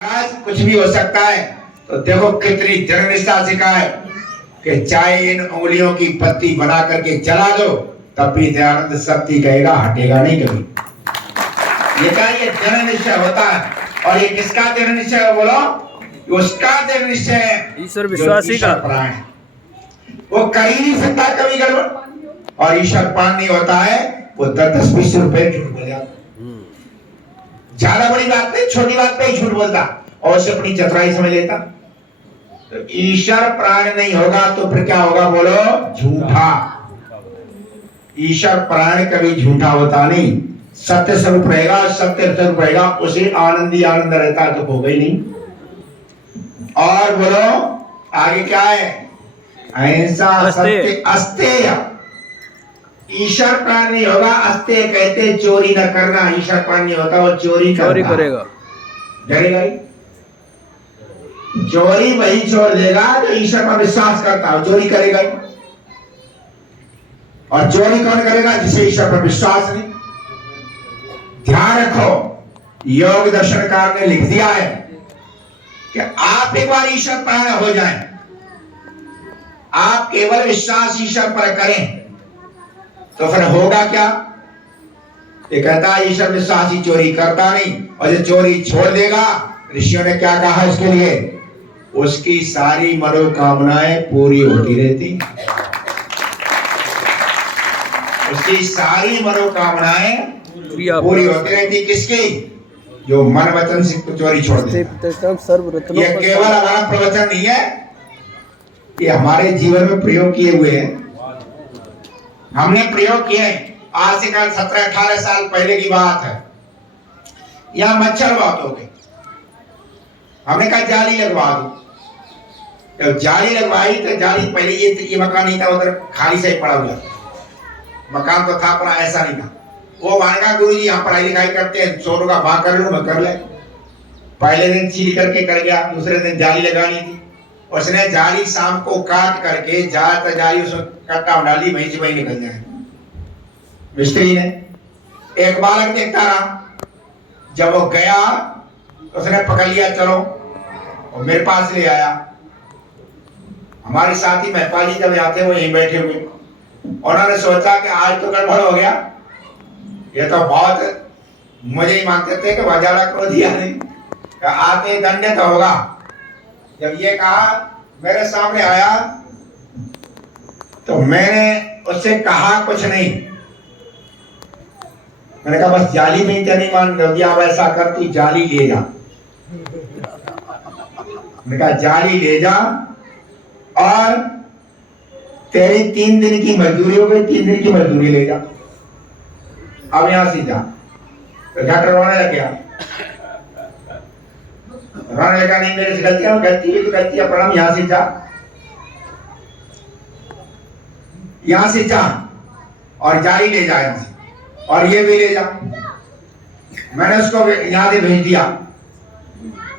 आज कुछ भी हो सकता है। तो देखो कितनी दृढ़ निष्ठा सिखाए कि चाहे इन उंगलियों की पत्ती बना करके जला दो, तब भी दयानंद शक्ति कहेगा, हटेगा नहीं कभी। ये क्या, ये दृढ़ निश्चय होता है। और ये किसका दृढ़ निश्चय है बोलो? उसका दृढ़ निश्चय है ईश्वर विश्वासी का। वो कर ही नहीं सकता कभी गड़बड़। और ईश्वर पान नहीं होता है, वो 10-20 रुपए झूठ बोल जाता। ज्यादा बड़ी बात नहीं, छोटी बात पे ही झूठ बोलता और उसे अपनी चतुराई समझ लेता। तो ईश्वर प्राण नहीं होगा तो फिर क्या होगा बोलो? झूठा। ईश्वर प्राण कभी झूठा होता नहीं। सत्य स्वरूप रहेगा, सत्य स्वरूप रहेगा, उसे आनंद ही आनंद रहता है, तो होगा ही नहीं। और बोलो आगे क्या है? अहिंसा सत्य अस्तेय। ईश्वर प्राण नहीं होगा, अस्तेय कहते चोरी न करना। ईश्वर प्राण नहीं होता, वो चोरी करेगा, डरेगा ही। चोरी वही छोड़ देगा जो ईश्वर पर विश्वास करता है, चोरी करेगा ही। और चोरी कौन करेगा? जिसे ईश्वर पर विश्वास नहीं। ध्यान रखो, योग दर्शनकार ने लिख दिया है कि आप एक बार ईश्वर प्राण हो जाएं, आप केवल विश्वास ईश्वर पर करें, तो फिर होगा क्या? ये कहता है ईश्वर विश्वासी चोरी करता नहीं, और जो चोरी छोड़ देगा, ऋषियों ने क्या कहा इसके लिए? उसकी सारी मनोकामनाएं पूरी होती रहती। उसकी सारी मनोकामनाएं पूरी होती रहती। किसकी? जो मन वचन से चोरी छोड़ दे। ये केवल हमारा प्रवचन नहीं है, ये हमारे जीवन में प्रयोग किए हुए हैं। हमने प्रयोग किए। आज से कल 17-18 साल पहले की बात है। यहां मच्छर बहुत हो गए। हमने कहा जाली लगवा दो। जब जाली लगवाई तो जाली, पहले ये मकान नहीं था, उधर खाली से पड़ा हुआ मकान तो था, पर ऐसा नहीं था। वो मानेगा गुरुजी यहाँ पढ़ाई लिखाई करते हैं, 100 का भाग कर लो, मैं कर ले। पहले दिन चील करके कर गया, दूसरे दिन जाली लगानी थी। उसने जाली शाम को काट करके जाली उसमें कट्टा डाली, वहीं से वहीं निकल जाए। मिस्त्री ने एक बालक देखता रहा, जब वो गया उसने पकड़ लिया, चलो, और मेरे पास ले आया। हमारे साथी महपाली जब आते वो यहीं बैठे हुए, उन्होंने सोचा कि आज तो गड़बड़ हो गया, ये तो बहुत मुझे ही मानते थे कि वजारा को दिया नहीं, आते दंड तो होगा। जब ये कहा, मेरे सामने आया, तो मैंने उससे कहा कुछ नहीं। मैंने कहा बस जाली में नहीं मान रही, अब ऐसा कर, तू जाली ले जा। मैंने कहा जाली ले जा, और तेरी 3 दिन की मजदूरी हो गई, 3 दिन की मजदूरी ले जा, अब यहां से जा। तो डॉक्टर रोने लग गया। रोने लगा, नहीं मेरे से गलतियां, गलती हुई तो गलतियां, प्रणाम, यहां से जा, यहां से जा, और जाली ले जा यहां से, और ये भी ले जा। मैंने उसको यहां से भेज दिया।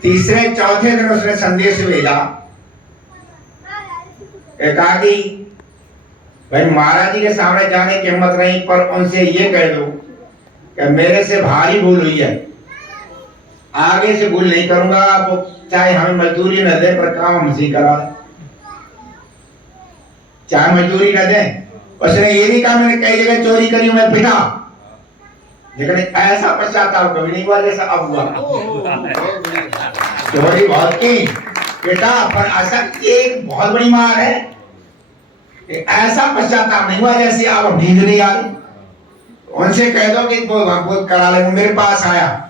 तीसरे चौथे दिन उसने संदेश भेजा, कहा कि भाई महाराज जी के सामने जाने की हिम्मत नहीं, पर उनसे ये कह दो कि मेरे से भारी भूल हुई है, आगे से भूल नहीं करूंगा। वो चाहे हमें मजदूरी न दे, पर काम हमसे करा दे, चाहे मजदूरी न दे। उसने ये भी कहा, मैंने कई जगह चोरी करी, मैं पिटा, लेकिन ऐसा पश्चाताप कभी नहीं हुआ जैसा अब हुआ। चोरी बहुत की, बेटा, पर असल एक बहुत बड़ी मार है। ऐसा पश्चाताप नहीं हुआ जैसे अब नींद नहीं आ रही। उनसे कह दो कि वो करा ले। मेरे पास आया,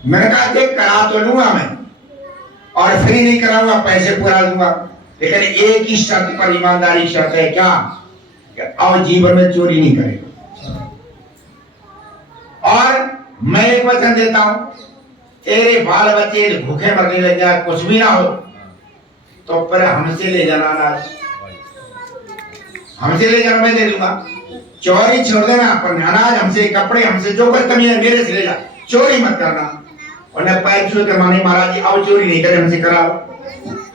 मैंने कहा देख, करा तो लूंगा मैं, और फ्री नहीं कराऊंगा, पैसे पूरा दूंगा, लेकिन एक ही शर्त पर ईमानदारी शर्त है। क्या? कि अब जीवन में चोरी नहीं करेगा। और मैं एक वचन देता हूं, तेरे बाल बच्चे भूखे मरने लग जाए, कुछ भी ना हो, तो फिर हमसे ले जाना अनाज, हमसे ले जाना, मैं दे दूंगा। चोरी छोड़ देना, पर अनाज हमसे, कपड़े हमसे, जो कोई कमी है मेरे से ले जा, चोरी मत करना। उन्हें पैर छू के माने, महाराज जी अब चोरी नहीं करे, हमसे कराओ।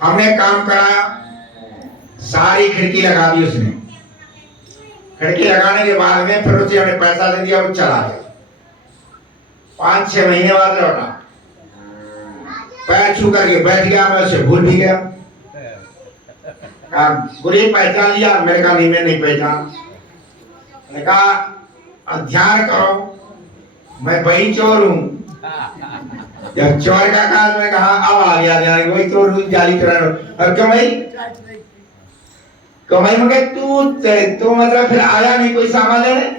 हमने काम कराया, सारी खिड़की लगा दी उसने। खिड़की लगाने के बाद में फिर उसे हमें पैसा दे दिया, वो चला गया। 5-6 महीने बाद लौटा। पैर छू करके बैठ गया, मैं उसे भूल भी गया। गुरु पहचान लिया, मेरे कहा नहीं, मैं नहीं पहचान। मैंने कहा ध्यान करो मैं वही चोर हूं। जब चोर का काल में कहा अब आ गया ध्यान, वही चोर जाली चुरा। और क्यों भाई, क्यों भाई मगर तू मतलब फिर आया नहीं कोई सामान लेने?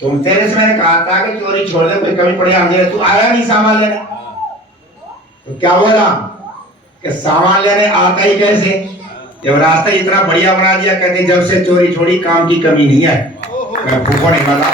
तुम तेरे से मैंने कहा था कि चोरी छोड़ दे, कोई कमी पड़ी आगे, तू आया नहीं सामान लेने। तो क्या बोला कि सामान लेने आता ही कैसे, जब रास्ता इतना बढ़िया बना दिया। कहते जब से चोरी छोड़ी काम की कमी नहीं है। मैं फूफा नहीं वाला,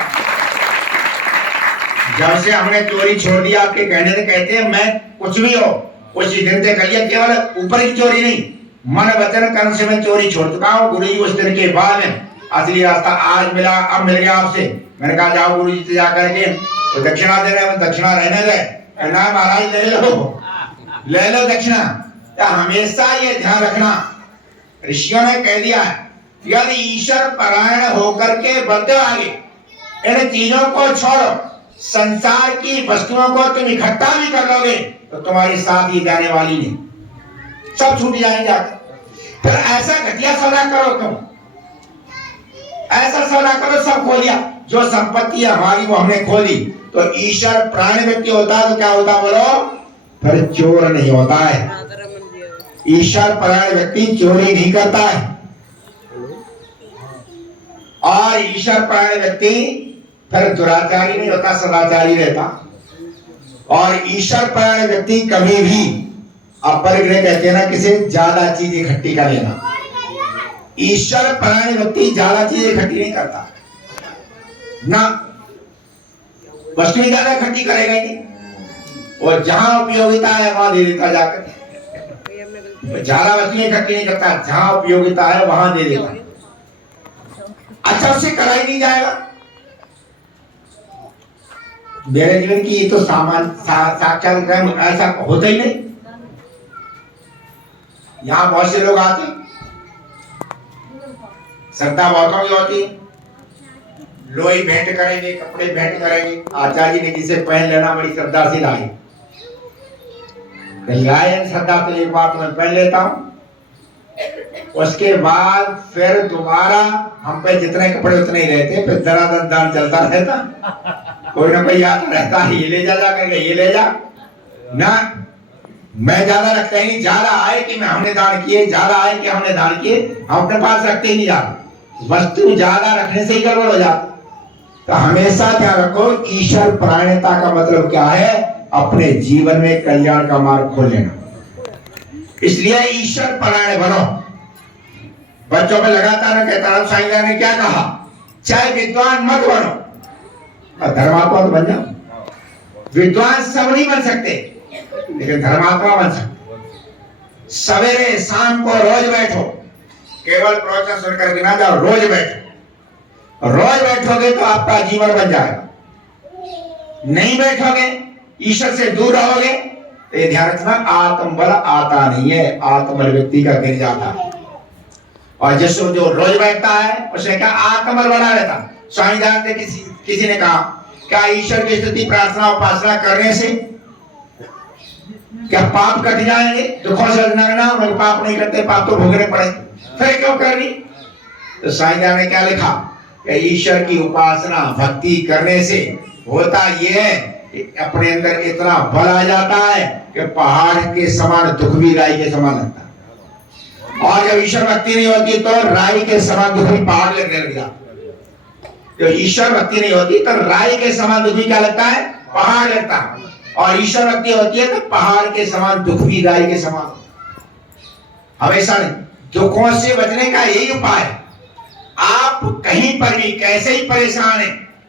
जब से हमने चोरी छोड़ दिया आपके कहने से, कहते हैं मैं कुछ भी हो कुछ दिन से कर लिया, केवल ऊपर की चोरी नहीं, मन वचन कर्म से मैं चोरी छोड़ चुका हूँ। गुरु जी उस दिन के बाद में असली रास्ता आज मिला, अब मिल गया आपसे। मैंने कहा जाओ गुरु जी से जाकर के तो दक्षिणा दे रहे, दक्षिणा रहने दे ना महाराज, ले लो दक्षिणा। तो हमेशा ये ध्यान रखना, ऋषियों ने कह दिया है यदि ईश्वर परायण होकर के बढ़ते आगे, इन चीजों को छोड़ो, संसार की वस्तुओं को तुम इकट्ठा भी कर लोगे तो तुम्हारी साथ ही जाने वाली नहीं, सब छूट जाएंगे। फिर ऐसा घटिया सौदा करो, तुम ऐसा सौदा करो सब खो लिया, जो संपत्ति हमारी वो हमने खो ली। तो ईश्वर प्राण व्यक्ति होता है तो क्या होता बोलो, फिर चोर नहीं होता है। ईश्वर परायण व्यक्ति चोरी नहीं करता है, और ईश्वर परायण व्यक्ति फिर दुराचारी नहीं होता, सदाचारी रहता। और ईश्वर परायण व्यक्ति कभी भी अपरिग्रह कहते हैं ना, किसी ज्यादा चीज इकट्ठी कर लेना। ईश्वर परायण व्यक्ति ज्यादा चीज इकट्ठी नहीं करता ना, वस्तु ज्यादा इकट्ठी करेगा ही नहीं, और जहां उपयोगिता है वहां दे देता जाकर। ज्यादा वस्तु इकट्ठी नहीं करता, जहां उपयोगिता है वहां दे देता। अच्छा उससे करा ही नहीं जाएगा। मेरे जीवन की ये तो साक्षात ऐसा होता ही नहीं। यहाँ बहुत से लोग आते, श्रद्धा बहुतों की होती, लोई भेंट करेंगे, कपड़े भेंट करेंगे। आचार्य जी ने जिसे पहन लेना बड़ी श्रद्धा से लाई, श्रद्धा तो एक बार मैं पहन लेता हूँ, उसके बाद फिर दोबारा हम पे जितने कपड़े उतने ही रहते, फिर दरादर दान चलता रहता, कोई ना कोई याद रहता है, ये ले जा करके ये ले जा ना। मैं ज्यादा रखता ही नहीं, ज्यादा आए कि मैं हमने दान किए, ज्यादा आए कि हमने दान किए, हम अपने पास रखते ही नहीं ज्यादा। वस्तु ज्यादा रखने से ही गड़बड़ हो जाती। तो हमेशा ध्यान रखो, ईश्वर परायणता का मतलब क्या है, अपने जीवन में कल्याण का मार्ग खोल लेना। इसलिए ईश्वर परायण बनो। बच्चों में लगातार कहता हूं, साईं ने क्या कहा, चाहे विद्वान मत बनो और धर्मात्मा तो बन जाओ। विद्वान सब नहीं बन सकते, लेकिन धर्मात्मा बन सकते। सवेरे शाम को रोज बैठो, केवल प्रवचन सुनकर के ना जाओ, रोज बैठो। रोज बैठोगे तो आपका जीवन बन जाएगा। नहीं बैठोगे, ईश्वर से दूर रहोगे, तो ये ध्यान रखना, आत्मबल आता नहीं है, आत्मबल व्यक्ति का गिर जाता है। और जिसको जो रोज बैठता है उसने कहा आत्मबल बना रहता। स्वामी जानते किसी ने कहा क्या ईश्वर की स्तुति प्रार्थना उपासना करने से क्या पाप कट जाएंगे? दुखों से लड़ना, उन्होंने पाप नहीं करते, पाप तो भोगने पड़े, फिर क्यों करनी? तो साईं जान ने क्या लिखा कि ईश्वर की उपासना भक्ति करने से होता यह है कि अपने अंदर इतना बल आ जाता है कि पहाड़ के समान दुख भी राई के समान लगता है। और जब ईश्वर भक्ति नहीं होती तो राई के समान दुख भी पहाड़ लगने लग जाता। जब ईश्वर भक्ति नहीं होती तो राई के समान दुख भी क्या लगता है, पहाड़ लगता है। और ईश्वर भक्ति होती है तो पहाड़ के समान दुख भी राई के समान। हमेशा दुखों से बचने का यही उपाय है। आप कहीं पर भी कैसे ही परेशान है,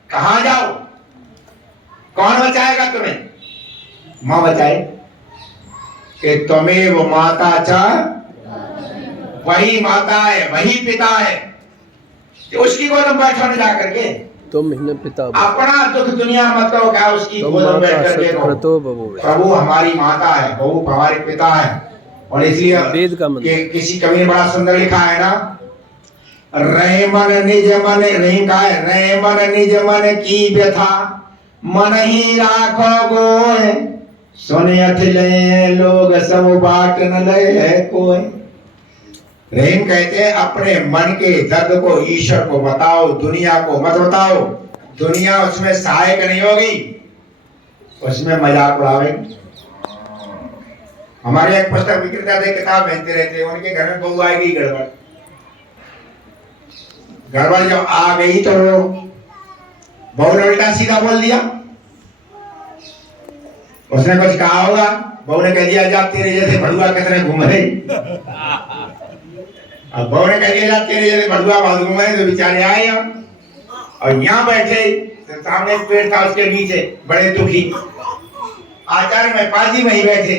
कहां जाओ, कौन बचाएगा तुम्हें? मां बचाए कि तुम्हें वो माता चाह, वही माता है, वही पिता है, उसकी गोद में बैठो जा करके। तुम ही पिता, अपना दुख दुनिया मत कहो, क्या उसकी गोद में बैठ करके कहो प्रभु हमारी माता है, प्रभु हमारे पिता है। और इसलिए वेद का मतलब किसी कवि ने बड़ा सुंदर लिखा है ना, रहे मन निज मन, नहीं कहा है, रहे मन निज मन की व्यथा, मन ही राखो गोय, सोने अठले लोग सब बाट न ले है कोई। रहीम कहते हैं अपने मन के दर्द को ईश्वर को बताओ, दुनिया को मत बताओ। दुनिया उसमें सहायक नहीं होगी, उसमें मजाक उड़ावेगी। हमारे एक पुस्तक विक्रेता थे, किताब बेचते रहते, उनके घर में बहू आएगी गड़बड़। गड़बड़ जब आ गई तो बहू ने उल्टा सीधा बोल दिया। उसने कुछ कहा होगा, बहू ने कह दिया जा तेरे जैसे भड़ुआ कितने घूम रहे। अब बहू ने कह दिया जा तेरे जैसे भड़ुआ बहुत घूम रहे, तो बेचारे आए यहाँ और यहाँ बैठे, तो सामने एक पेड़ था उसके नीचे, बड़े दुखी आचार्य में पाजी वहीं बैठे,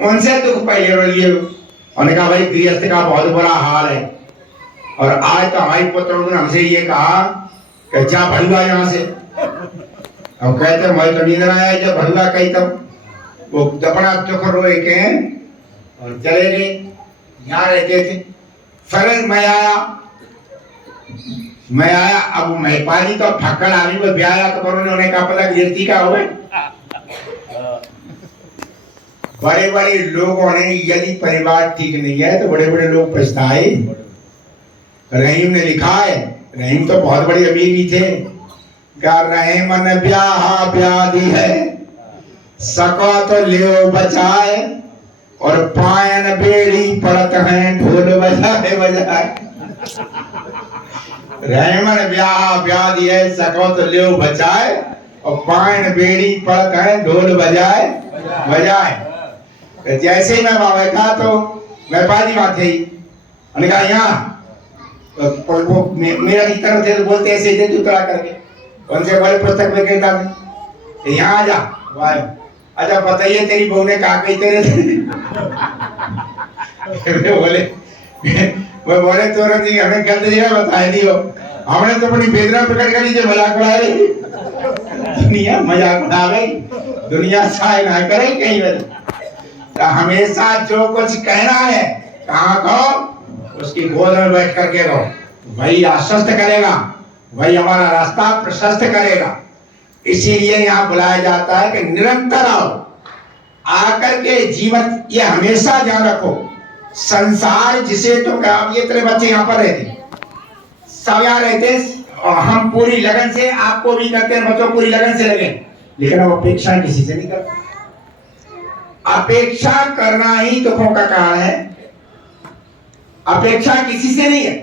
उनसे दुख पहले रो लिए। उन्होंने कहा भाई गृहस्थ का बहुत बुरा हाल है, और आज तो हमारी पुत्र ने हमसे ये कहा कि जा भड़ुआ यहाँ से। अब कहते मैं तो नींद आया जब भड़ुआ कही, तब वो दपना दुख रोए के और चले गए। यहाँ रहते थे, फिर मैं आया। अब मैं पाली तो फक्कड़ आदमी को ब्याया, तो उन्होंने कहा पता गिरती का हो। बड़े बड़े लोगों ने, यदि परिवार ठीक नहीं है तो बड़े बड़े लोग पछताए। रहीम ने लिखा है, रहीम तो बहुत बड़े अमीर भी थे, क्या रहीमन ब्याह ब्यादी है, सका तो ले बचाए, और पायन बेड़ी पड़त हैं ढोल बजाए बजाए। रहीमन ब्याह ब्यादी है, सका तो ले बचाए, और पायन बेड़ी पड़त हैं ढोल बजाए बजाए। जैसे ही मैं वहां बैठा तो मैं बाजी वहां थे, उन्होंने कहा यहाँ वो मेरा की तरफ थे, तो बोलते ऐसे थे तू तड़ा करके, उनसे बड़े पुस्तक में कहता था यहाँ आ जा। अच्छा बताइए तेरी बहू ने कहा कही तेरे बोले वो बोले तो नहीं, हमें गलत जगह बताए दियो, हमने तो अपनी वेदना प्रकट करी जो मजाक उड़ा रही। दुनिया मजाक उड़ा रही, दुनिया सहाय ना करे कहीं बार। तो हमेशा जो कुछ कहना है कहाँ कहो, उसकी गोद में बैठ करके रहो, वही आश्वस्त करेगा, वही हमारा रास्ता प्रशस्त करेगा। इसीलिए यहाँ बुलाया जाता है कि निरंतर आओ, आकर के जीवन ये हमेशा ध्यान रखो। संसार जिसे तो क्या, ये तेरे बच्चे यहाँ पर रहते, सब यहाँ रहते, और हम पूरी लगन से आपको भी करते हैं, बच्चों पूरी लगन से लगे, लेकिन अब अपेक्षा किसी से नहीं करते। अपेक्षा करना ही दुखों का कारण है। अपेक्षा किसी से नहीं है।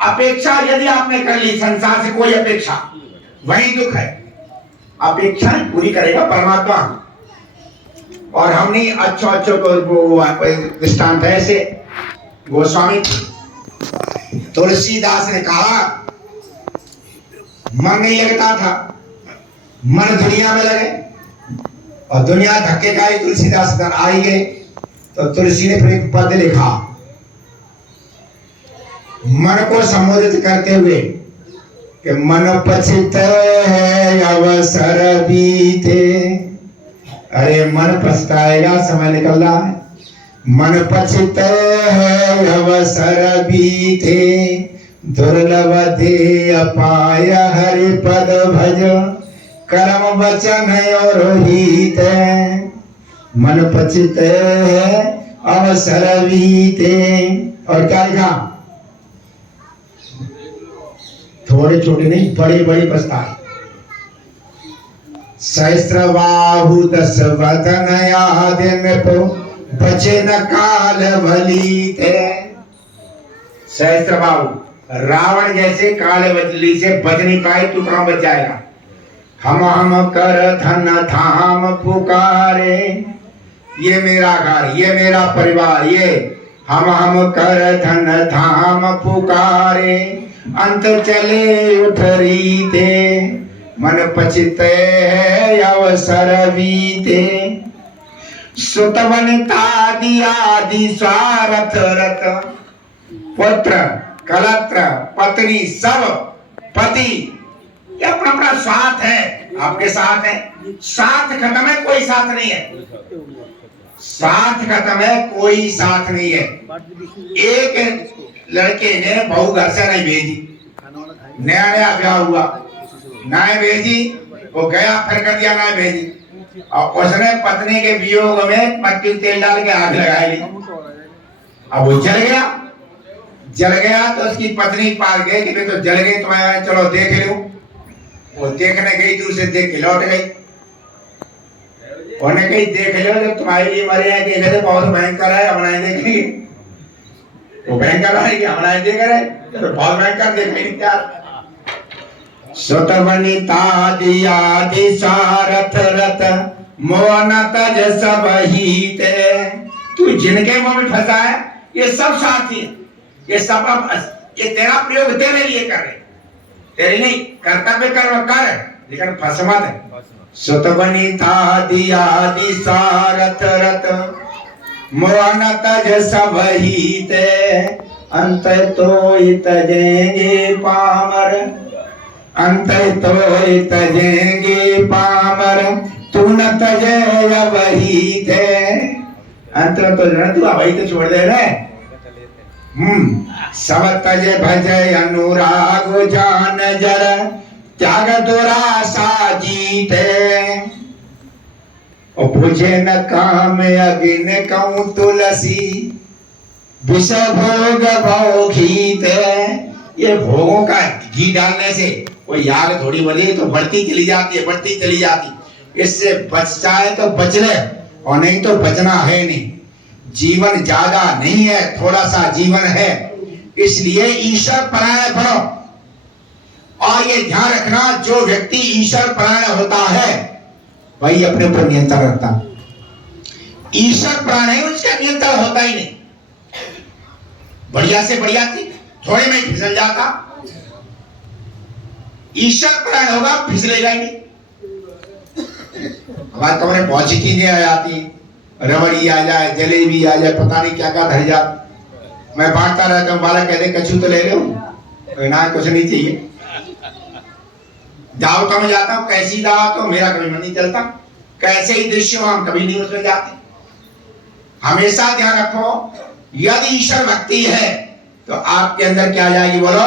अपेक्षा यदि आपने कर ली संसार से, कोई अपेक्षा, वही दुख है। अपेक्षा पूरी करेगा परमात्मा। और हमने अच्छो को दृष्टांत है ऐसे, गोस्वामी तुलसीदास ने कहा मन नहीं लगता था, मन दुनिया में लगे, और दुनिया धक्के खाई, तुलसीदास दर आई गए, तो तुलसी ने फिर एक पद लिखा मन को संबोधित करते हुए कि मन पछित है अवसर बीते। अरे मन पछताएगा, समय निकल रहा है। मन पछित है अवसर बीते, दुर्लभ दे पाय हरि पद भज, कर्म वचन और हित। मन पछित है अवसर बीते। और क्या लिखा, थोड़े छोटे नहीं, बड़े बड़े प्रस्ताव। सहस्त्र बाहु दस वदन आदिन को बचे न काल भली थे। सहस्त्र बाहु, रावण जैसे काले बजली से बच नहीं पाए, तू कहां बच जाएगा। हम कर धन धाम पुकारे, ये मेरा घर, ये मेरा परिवार, ये हम कर धन धाम पुकारे, अंत चले उठरी दे, मन पछित है अवसर बीते। सुतवनिता आदि स्वार्थ रत, पुत्र कलत्र पत्नी सब पति, ये अपना अपना स्वार्थ है, आपके साथ है। साथ खत्म है, कोई साथ नहीं है। साथ खत्म है, कोई साथ नहीं है। एक लड़के ने बहू घर से नहीं भेजी, नया नया ब्याह हुआ, ना भेजी, वो गया फिर कर दिया ना भेजी, और उसने पत्नी के वियोग में मट्टी तेल डाल के आग लगा ली। अब वो जल गया तो उसकी पत्नी पार गई कि तो जल गई, तुम्हारे चलो देख लो। वो देखने गई तो उसे देख के लौट गई। उन्हें कही देख लो, जब तुम्हारे लिए मरे हैं कि तो बहुत भयंकर है, हमने देखेंगे। वो भयंकर है कि हमने देख रहे तो बहुत भयंकर देखेंगे क्या। सुतवनिता दिया दिशारथ रथ मोहन तज सब हिते। तू जिनके मुंह में फंसा है ये सब साथी है, ये सब ये तेरा प्रयोग तेरे लिए कर रहे, तेरे नहीं कर्तव्य कर्म कर, लेकिन फंस मत। सुतवनिता दिया दिशारथ रथ मोहन तज सब हिते। अंत तो तजेंगे पामर, अंत तो तजेंगे पामर, तू न तजे वही थे। अंत तो तू वही तो छोड़ दे रहे। सब तजे भजय अनुराग जान जर, त्याग दुरासा जीते। बुझे न काम अगिन कहूं तुलसी, विष भोग भोगीते। ये भोगों का घी डालने से कोई आग थोड़ी बढ़ी तो बढ़ती चली जाती है, बढ़ती चली जाती। इससे बच जाए तो बच ले, और नहीं तो बचना है नहीं। जीवन ज्यादा नहीं है, थोड़ा सा जीवन है, इसलिए ईश्वर परायण बनो। और ये ध्यान रखना, जो व्यक्ति ईश्वर परायण होता है वही अपने ऊपर नियंत्रण रखता। ईश्वर परायण है, उसका नियंत्रण होता ही नहीं। बढ़िया से बढ़िया थी, थोड़े में फिसल जाता। ईश्वर परायण होगा, फिसलेगा ही नहीं। हमारे कमरे बहुत सी चीजें आ जाती, रबड़ी आ जाए, जलेबी आ जाए, पता नहीं क्या क्या धर जाता। मैं बांटता रहता हूँ, बालक कहते कछू तो ले लो, ना कुछ नहीं चाहिए। दावतों में जाता हूँ, कैसी दावत हो, मेरा कभी मन नहीं चलता। कैसे ही दृश्य हो, हम कभी नहीं उसमें जाते। हमेशा ध्यान रखो, यदि ईश्वर भक्ति है तो आपके अंदर क्या जाएगी, बोलो?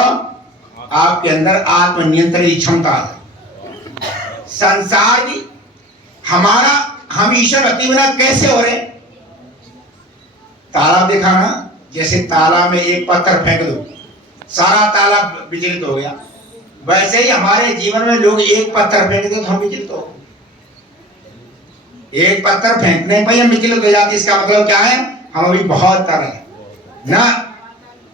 आपके अंदर आत्मनियंत्रण की क्षमता है। संसार की हम ईश्वर भक्ति बिना कैसे हो रहे? तालाब देखा ना, जैसे तालाब में एक पत्थर फेंक दो, सारा तालाब विचलित हो गया। वैसे ही हमारे जीवन में लोग एक पत्थर फेंक दे तो हम विचलित हो। एक पत्थर फेंकने पर हम विचलित हो जाते। इसका मतलब क्या है? हम अभी बहुत तरह है ना।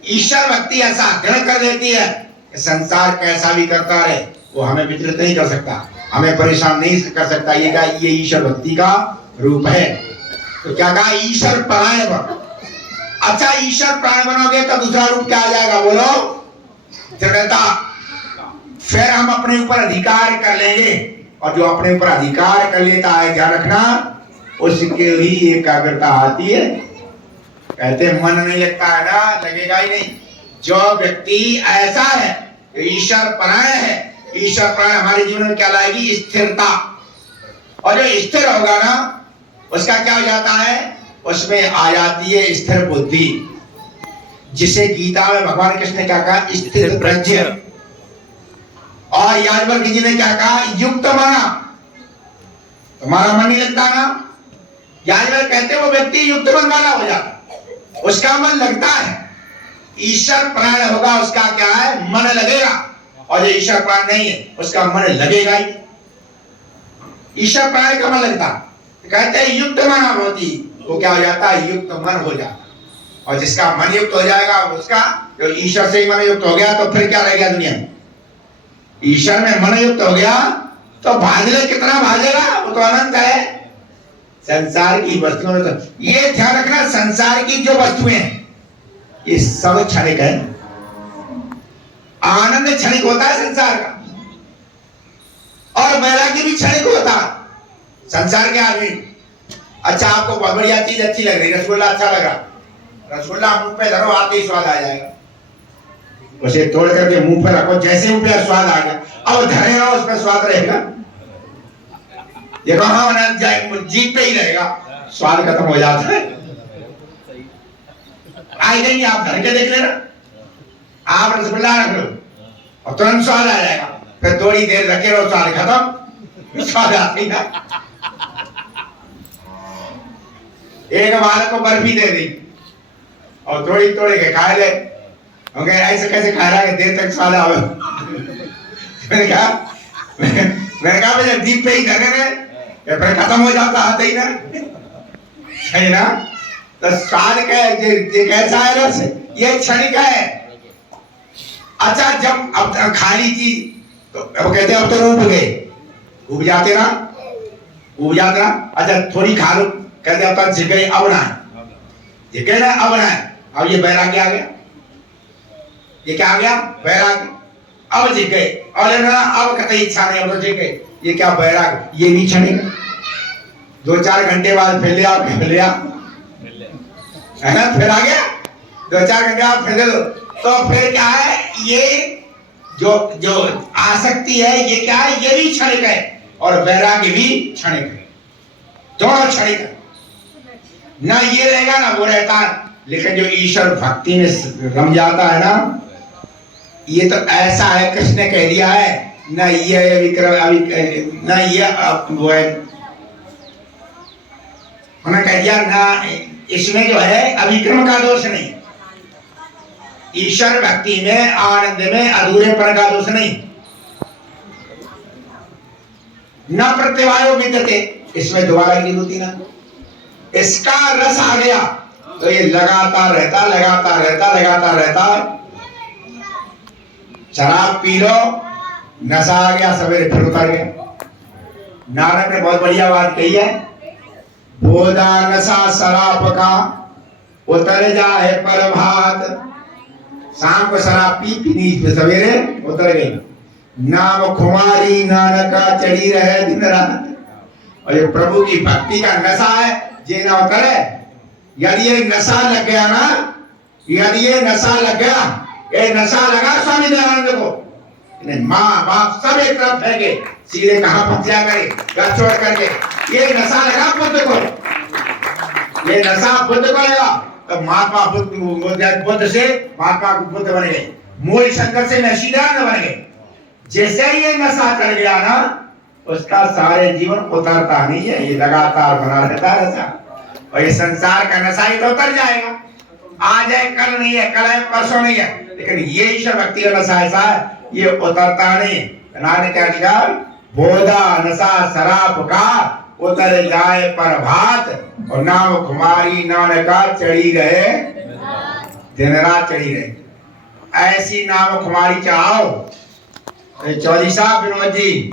ईश्वर भक्ति ऐसा ग्रहण कर देती है कि संसार कैसा भी करता रहे, वो हमें विचलित नहीं कर सकता, हमें परेशान नहीं कर सकता। ये ईश्वर भक्ति का रूप है। तो क्या कहा? ईश्वर परायण बनो। अच्छा, ईश्वर परायण बनोगे तो दूसरा रूप क्या आ जाएगा, बोलो? दृढ़ता। फिर हम अपने ऊपर अधिकार कर लेंगे, और जो अपने ऊपर अधिकार कर लेता है, ध्यान रखना, उसके ही एकाग्रता आती है। कहते मन नहीं लगता है ना, लगेगा ही नहीं। जो व्यक्ति ऐसा है, ईश्वर परायण है, ईश्वर परायण हमारे जीवन में क्या लाएगी? स्थिरता। और जो स्थिर होगा ना, उसका क्या हो जाता है? उसमें आ जाती है स्थिर बुद्धि, जिसे गीता में भगवान कृष्ण ने क्या कहा? स्थिर प्रज्ञ। और याज्ञवल्क्य जी ने क्या कहा? युक्त मना। तुम्हारा मन नहीं लगता ना, याज्ञवल्क्य कहते वो व्यक्ति युक्त मन वाला हो जाता, उसका मन लगता है। ईश्वर प्राण होगा, उसका क्या है? मन लगेगा। और जो ईश्वर प्राण नहीं है, उसका मन लगेगा ही। ईश्वर प्राण का मन लगता, कहते हैं युक्त मन होती, वो क्या हो जाता है? युक्त मन हो जाता। और जिसका मन युक्त हो जाएगा, उसका जो ईश्वर से ही मन युक्त हो गया, तो फिर क्या रह गया दुनिया में? ईश्वर में मन युक्त हो गया तो भाजले कितना भाजेगा, वो तो अनंत है। संसार की वस्तुओं में तो ये ध्यान रखना, संसार की जो वस्तुएं हैं ये सब क्षणिक है। आनंद क्षणिक होता है संसार का, और वैराग्य भी क्षणिक होता है। संसार के आदमी, अच्छा आपको बहुत बढ़िया चीज अच्छी लग रही, रसगुल्ला अच्छा लग रहा, रसगुल्ला मुंह पे धरो, आते ही स्वाद आ जाएगा। उसे तोड़ करके मुंह पर रखो, जैसे मुंह पे स्वाद आ गया, अब धरे रहो, उस पर स्वाद रहेगा? देखो, हाँ जीभ पे ही रहेगा, स्वाद खत्म हो जाता है। आई नहीं, आप धर के देख लेना, आप रसगुल्ला रख लो और तुरंत स्वाद आ जाएगा। फिर थोड़ी देर रखे रहो, स्वाद खत्म, स्वाद आती ना। एक बालक को बर्फी दे दी और थोड़ी थोड़ी के खा ले। ओके ऐसे कैसे खा रहा है देर तक स्वाद आवे। मैंने कहा भैया दीप पे ही धने या फिर खत्म हो जाता आते ही ना, है ना। तो स्वाद का ये कैसा है रस, ये क्षणिक है। अच्छा जब अब खा ली चीज तो अब कहते हैं अब तो उब गए, उब जाते ना, उब जाते ना। अच्छा थोड़ी खा लो, कहते अब तक जिगई अब ना, जिगई ना अब ना। अब ये बैराग्य आ गया, ये क्या आ गया बैराग्य। अब जीत गए और ना अब कतई इच्छा नहीं, अब तो जीत गए। ये क्या बैराग, ये भी क्षणिक। 2-4 घंटे बाद फिर लिया है ना, फिर आ गया 2-4 घंटे बाद फिर दे दो। तो फिर क्या है, ये जो आसक्ति है ये क्या है, ये भी क्षणिक है और वैराग्य भी क्षणिक है, दोनों क्षणिक है। ना ये रहेगा ना वो रहता है। लेकिन जो ईश्वर भक्ति में रम जाता है ना, ये तो ऐसा है, कृष्ण ने कह दिया है ना, ये विक्रम अभी ना ये वो है, उन्होंने कह दिया ना, इसमें जो है अविक्रम का दोष नहीं, ईश्वर भक्ति में आनंद में अधूरेपन का दोष नहीं। न प्रत्यवायो विद्यते, इसमें दोबारा की होती ना, इसका रस आ गया तो ये लगातार रहता लगातार रहता लगातार रहता। शराब पी लो, नशा आ गया, सवेरे फिर उतर गया। नानक ने बहुत बढ़िया बात कही है, बोधा नशा शराब का उतर जाए प्रभात। शाम को शराब पी पीनी, सवेरे उतर गई। नाम खुमारी नानका चढ़ी रहे दिन रात। और ये प्रभु की भक्ति का नशा है, ये ना उतरे। यदि ये नशा लग गया ना, यदि ये नशा लग गया, ये नशा लगा स्वामी दयानंद को, माँ बाप सब एक तरफ फेंके, सीधे कहाँ पहुंचा करे घर छोड़ करके। ये नशा लगा बुद्ध को, ये नशा बुद्ध को लगा तो महात्मा बुद्ध से महात्मा बुद्ध बन गए, मूल शंकर से नशीदान बन गए। जैसे ये नशा कर गया ना, उसका सारे जीवन उतरता नहीं है, ये लगातार बना रहता है नशा। और ये संसार का नशा ही तो उतर जाएगा, आज है कल नहीं है, कल है परसों नहीं है। लेकिन ये ईश्वर भक्ति का नशा ऐसा है, ये उतरता नहीं। नानक क्या किया, बोधा नशा शराब का उतर जाए प्रभात, और नाम कुमारी नानका चढ़ी रहे दिन रात चढ़ी रहे। ऐसी नाम कुमारी चाहो। चौधरी साहब विनोद जी